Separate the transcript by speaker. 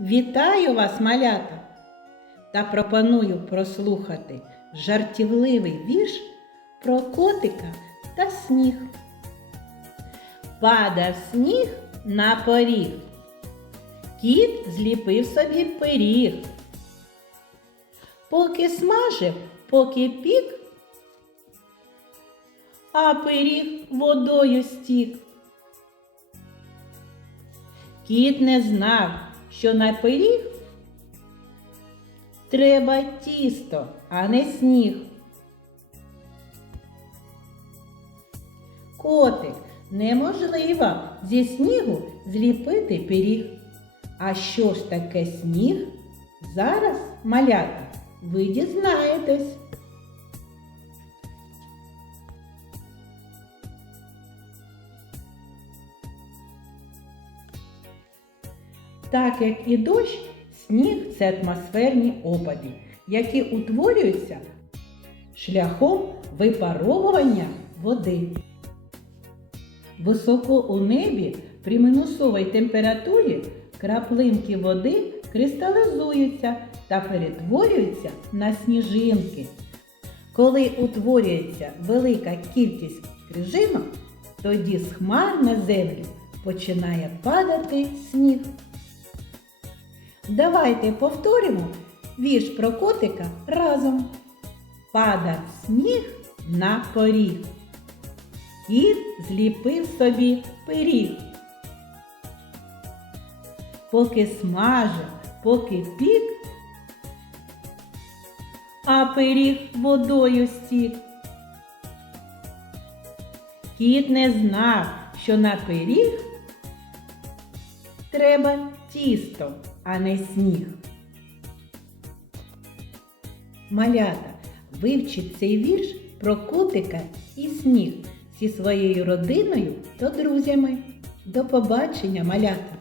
Speaker 1: Вітаю вас, малята! Та пропоную прослухати жартівливий вірш про котика та сніг. Падав сніг на поріг. Кіт зліпив собі пиріг. Поки смажив, поки пік, а пиріг водою стік. Кіт не знав, що на пиріг треба тісто, а не сніг. Котик, неможливо зі снігу зліпити пиріг. А що ж таке сніг? Зараз, малята, ви дізнаєтесь. Так як і дощ, сніг це атмосферні опади, які утворюються шляхом випаровування води. Високо у небі при мінусовій температурі краплинки води кристалізуються та перетворюються на сніжинки. Коли утворюється велика кількість крижинок, тоді з хмар на землю починає падати сніг. Давайте повторимо вірш про котика разом. Падав сніг на поріг. Кіт зліпив собі пиріг. Поки смажив, поки пік, а пиріг водою стік. Кіт не знав, що на пиріг треба тісто, а не сніг. Малята, вивчіть цей вірш про котика і сніг зі своєю родиною та друзями. До побачення, малята!